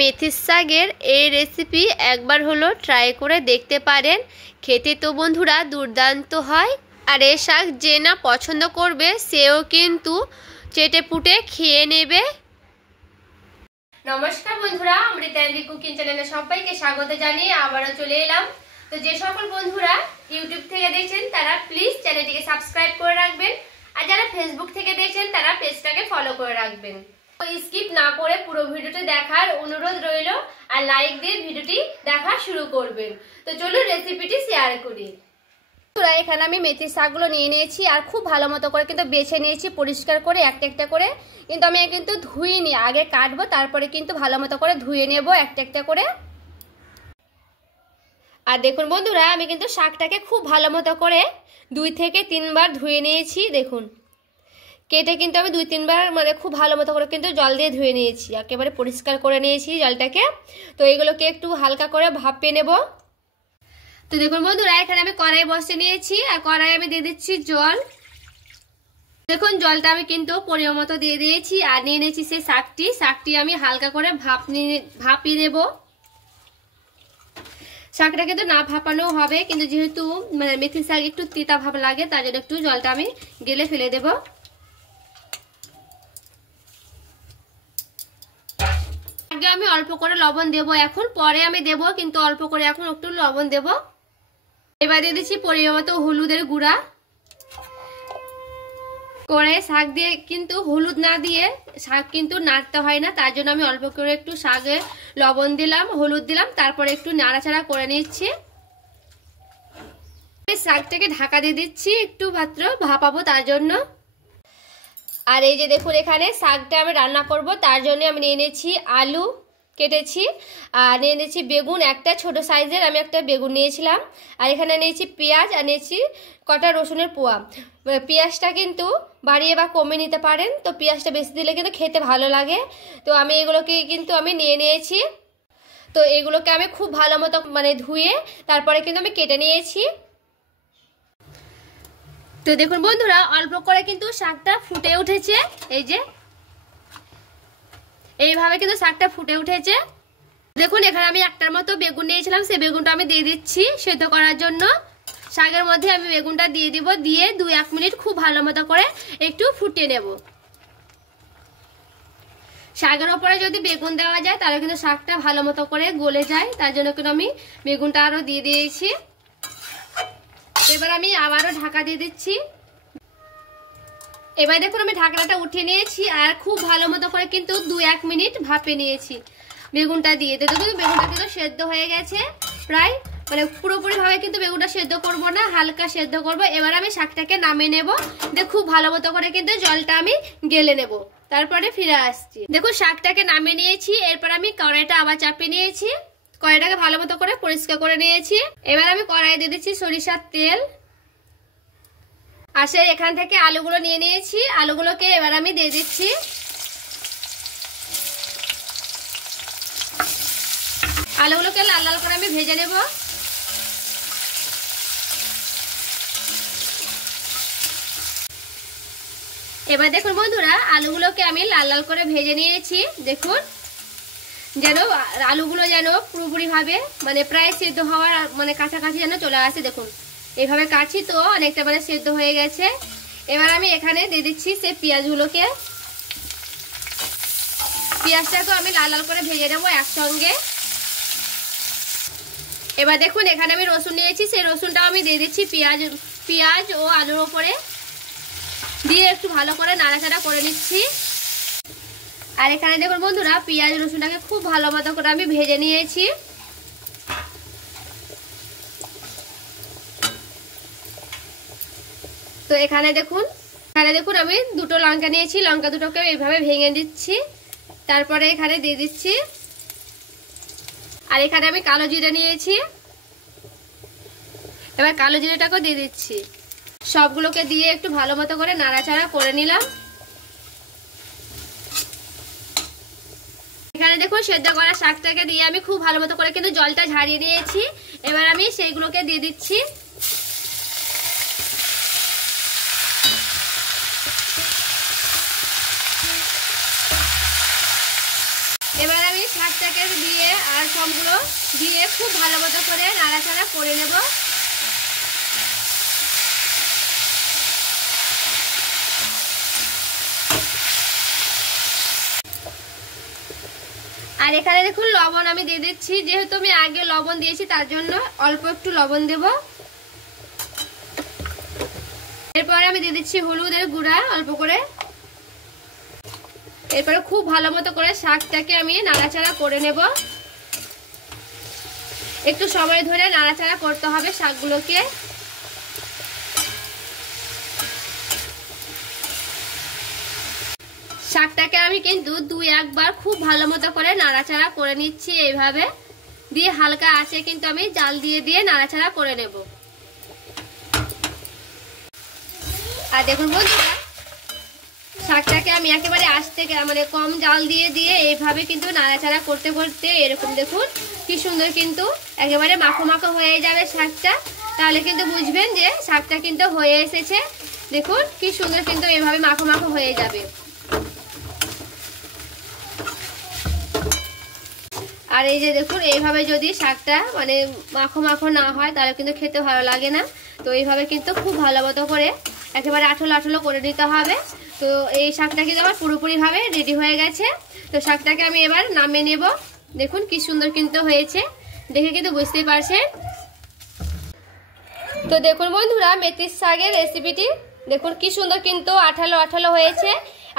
মেথির শাকের এই রেসিপি একবার হলো ট্রাই করে দেখতে পারেন। খেতে তো বন্ধুরা দুর্দান্ত হয়। আর এই শাক যে না পছন্দ করবে সেও কিন্তু চেটে পুটে খেয়ে নেবে। নমস্কার বন্ধুরা, অমৃতাঞ্জলি কুকিং চ্যানেলে সবাইকে স্বাগত জানিয়ে আবারও চলে এলাম। তো যে সকল বন্ধুরা ইউটিউব থেকে দেখছেন তারা প্লিজ চ্যানেলটিকে সাবস্ক্রাইব করে রাখবেন, আর যারা ফেসবুক থেকে দেখছেন তারা পেজটাকে ফলো করে রাখবেন। স্কিপ না করে পুরো ভিডিওটি দেখার অনুরোধ রইল, আর লাইক দিয়ে ভিডিওটি দেখা শুরু করবেন। তো চলুন রেসিপিটি শেয়ার করি। এখানে আমি মেথির শাকগুলো নিয়ে নিয়েছি, আর খুব ভালো মতো করে কিন্তু বেছে নিয়েছি পরিষ্কার করে একটা একটা করে। কিন্তু আমি কিন্তু ধুইনি, আগে কাটবো তারপরে কিন্তু ভালো মতো করে ধুয়ে নেব একটা একটা করে। আর দেখুন বন্ধুরা, আমি কিন্তু শাকটাকে খুব ভালো মতো করে 2 থেকে 3 বার ধুয়ে নিয়েছি। দেখুন কেটে কিন্তু আমি 2-3 বার খুব ভালো মতো করে কিন্তু জল দিয়ে ধুয়ে নিয়েছি, একেবারে পরিষ্কার করে নিয়েছি জলটাকে। তো এগুলোকে একটু হালকা করে ভাপিয়ে নেব। তো দেখুন বন্ধুরা, এখানে আমি কড়াই বসিয়ে নিয়েছি, আর কড়াই আমি দিয়ে দিচ্ছি জল। দেখুন জলটা আমি কিন্তু পরিমাণ মতো দিয়ে দিয়েছি, আর নিয়ে নিয়েছি সেই শাকটি আমি হালকা করে ভাপিয়ে নেব। শাকটা কিন্তু না ভাপানো হবে, কিন্তু যেহেতু মেথির শাক একটু তিতা ভাব লাগে তার জন্য একটু জলটা আমি গেলে ফেলে দেব। আগে আমি অল্প করে লবণ দেব, এখন পরে আমি দেব, কিন্তু অল্প করে এখন একটু লবণ দেব। এবার দিয়ে দিচ্ছি পরিমাণ মতো হলুদের গুঁড়া। করে শাক দিয়ে কিন্তু হলুদ না দিয়ে শাক কিন্তু নাড়তে হয় না, তার জন্য আমি অল্প করে একটু শাকে লবণ দিলাম, হলুদ দিলাম, তারপরে একটু নাড়াচাড়া করে নিচ্ছি। শাকটাকে ঢাকা দিয়ে দিচ্ছি একটু মাত্র ভাপাবো তার জন্য। আর এই যে দেখুন এখানে শাকটা আমি রান্না করব, তার জন্য আমি নিয়ে নিয়েছি আলু কেটেছি, আর নিয়ে নিয়েছি বেগুন, একটা ছোট সাইজের আমি একটা বেগুন নিয়েছিলাম, আর এখানে নিয়েছি পেঁয়াজ, আর নিয়েছি কটা রসুনের পোয়া। পেঁয়াজটা কিন্তু বাড়িয়ে বা কমে নিতে পারেন, তো পেঁয়াজটা বেশি দিলে কিন্তু খেতে ভালো লাগে। তো আমি এগুলোকে কিন্তু আমি নিয়ে নিয়েছি। তো এগুলোকে আমি খুব ভালো মতো ধুয়ে তারপরে কিন্তু আমি কেটে নিয়েছি। তো দেখুন বন্ধুরা, অল্প করে কিন্তু শাকটা ফুটে উঠেছে, এই যে এইভাবে কিন্তু শাকটা ফুটে উঠেছে। দেখুন এখানে আমি একটার মতো বেগুন নিয়েছিলাম, সেই বেগুনটা আমি দিয়ে দিচ্ছি সেদ্ধ করার জন্য। শাকের মধ্যে আমি বেগুনটা দিয়ে দিব, দিয়ে 2-1 মিনিট খুব ভালো মতো করে একটু ফুটিয়ে নেব। শাকের ওপরে যদি বেগুন দেওয়া যায় তাহলে কিন্তু শাকটা ভালো মতো করে গলে যায়, তার জন্য কিন্তু আমি বেগুনটা আরো দিয়ে দিয়েছি। এবার আমি আবারও ঢাকা দিয়ে দিচ্ছি। এবার দেখুন আমি ঢাকনাটা উঠিয়ে নিয়েছি, আর খুব ভালো মতো করে কিন্তু 2-1 মিনিট ভাপে নিয়েছি বেগুনটা দিয়ে। দেখুন বেগুনটা কিন্তু সেদ্ধ হয়ে গেছে প্রায়, পুরোপুরি ভাবে কিন্তু বেগুনটা সেদ্ধ করব না, হালকা সেদ্ধ করব। এবার আমি শাকটাকে নামিয়ে নেব, খুব ভালো মতো করে কিন্তু জলটা আমি গেলে নেব, তারপরে ফিরে আসছি। দেখুন শাকটাকে নামিয়ে নিয়েছি, এরপর আমি কড়াইটা আবার চাপিয়ে নিয়েছি, কড়াইটাকে ভালো মতো করে পরিষ্কার করে নিয়েছি। এবার আমি কড়াই দিয়ে দিচ্ছি সরিষার তেল, আর সেই এখান থেকে আলুগুলো নিয়ে নিয়েছি, আলুগুলোকে এবার আমি দিয়ে দিচ্ছি। আলুগুলোকে লাল লাল করে আমি ভেজে নেব। এবার দেখুন বন্ধুরা, আলুগুলোকে আমি লাল লাল করে ভেজে নিয়েছি। দেখুন যেন আলুগুলো যেন পুরোপুরি ভাবে প্রায় সেদ্ধ হওয়ার কাছাকাছি যেন চলে আসে। দেখুন এইভাবে কাটছি তো অনেকটা সেদ্ধ হয়ে গেছে। এবার আমি এখানে দিয়ে দিচ্ছি সেই পেঁয়াজগুলোকে, পেঁয়াজটাকে আমি লাল লাল করে ভেজে নেবো একসঙ্গে। এবার দেখুন এখানে আমি রসুন নিয়েছি, সেই রসুনটাও আমি দিয়ে দিচ্ছি পেঁয়াজ ও আলুর ওপরে দিয়ে একটু ভালো করে নাড়াচাড়া করে নিচ্ছি। আর এখানে দেখুন বন্ধুরা, পেঁয়াজ রসুনটাকে খুব ভালো মতো করে আমি ভেজে নিয়েছি। তো এখানে দেখুন আমি 2টো লঙ্কা নিয়েছি, লঙ্কা দুটোকে এইভাবে ভেঙে দিচ্ছি, তারপরে এখানে দিয়ে দিচ্ছি। আর এখানে আমি কালো জিরে নিয়েছি, এবার কালো জিরেটাকেও দিয়ে দিচ্ছি। সবগুলোকে দিয়ে একটু ভালো মতো করে নাড়াচাড়া করে নিলাম। এখানে দেখুন সেদ্ধ করা শাকটাকে দিয়ে আমি খুব ভালো মতো করে কিন্তু জলটা ঝারিয়ে নিয়েছি। এবার আমি সেইগুলোকে দিয়ে দিচ্ছি। এবার আমি শাক শাকটাকে দিয়ে আর সবগুলো দিয়ে খুব ভালো মতো করে নাড়াচাড়া করে নেব। আর এখানে দেখুন লবণ আমি দিয়ে দিচ্ছি, যেহেতু আমি আগে লবণ দিয়েছি তার জন্য অল্প একটু লবণ দেব। এরপরে আমি দিয়ে দিচ্ছি হলুদের গুঁড়া অল্প করে। এরপরে খুব ভালো মতো করে শাকটাকে আমি নাড়াচাড়া করে নেব। একটু সময় ধরে নাড়াচাড়া করতে হবে শাকগুলোকে। শাকটাকে আমি কিন্তু 2-1 বার খুব ভালো মতো করে নাড়াচাড়া করে নিচ্ছি। এইভাবে দিয়ে হালকা আঁচে কিন্তু আমি জাল দিয়ে দিয়ে নাড়াচাড়া করে নেব। আর দেখুন বন্ধুরা, শাকটাকে আমি একেবারে আস্তে মানে কম জাল দিয়ে দিয়ে এইভাবে কিন্তু নাড়াচাড়া করতে করতে এরকম দেখুন কি সুন্দর কিন্তু একেবারে মাখো মাখো হয়ে যাবে শাকটা। তাহলে কিন্তু বুঝবেন যে শাকটা কিন্তু হয়ে এসেছে। দেখুন কি সুন্দর কিন্তু এইভাবে মাখো মাখো হয়ে যাবে। আর এই যে দেখুন এইভাবে যদি শাকটা মানে মাখো মাখো না হয় তাহলে কিন্তু খেতে ভালো লাগে না। তো এইভাবে কিন্তু খুব ভালো মতো করে একেবারে আঠলো আঠলো করে নিতে হবে। তো এই শাকটা কিন্তু আমার পুরোপুরিভাবে রেডি হয়ে গেছে। তো শাকটাকে আমি এবার নামিয়ে নেব। দেখুন কি সুন্দর কিন্তু হয়েছে, দেখে কিন্তু বুঝতেই পারছেন। তো দেখুন বন্ধুরা, মেথির শাকের রেসিপিটি দেখুন কি সুন্দর কিন্তু আঠালো আঠালো হয়েছে।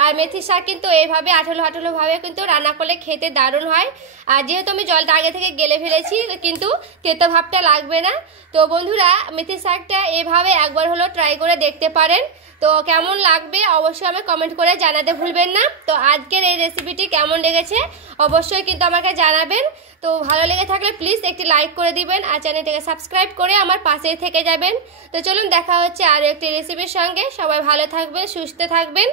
আর মেথির শাক কিন্তু এইভাবে আঠালো আঠালো ভাবে কিন্তু রান্না করলে খেতে দারুণ হয়। আর যেহেতু আমি জলটা আগে থেকে গেলে ফেলেছি কিন্তু তেতো ভাবটা লাগবে না। তো বন্ধুরা, মেথির শাকটা এভাবে একবার হলো ট্রাই করে দেখতে পারেন। তো কেমন লাগবে অবশ্যই আমাকে কমেন্ট করে জানাতে ভুলবেন না। তো আজকের এই রেসিপিটি কেমন লেগেছে অবশ্যই কিন্তু আমাকে জানাবেন। তো ভালো লেগে থাকলে প্লিজ একটি লাইক করে দিবেন আর চ্যানেলটাকে সাবস্ক্রাইব করে আমার পাশেই থেকে যাবেন। তো চলুন দেখা হচ্ছে আরও একটি রেসিপির সঙ্গে। সবাই ভালো থাকবেন, সুস্থ থাকবেন।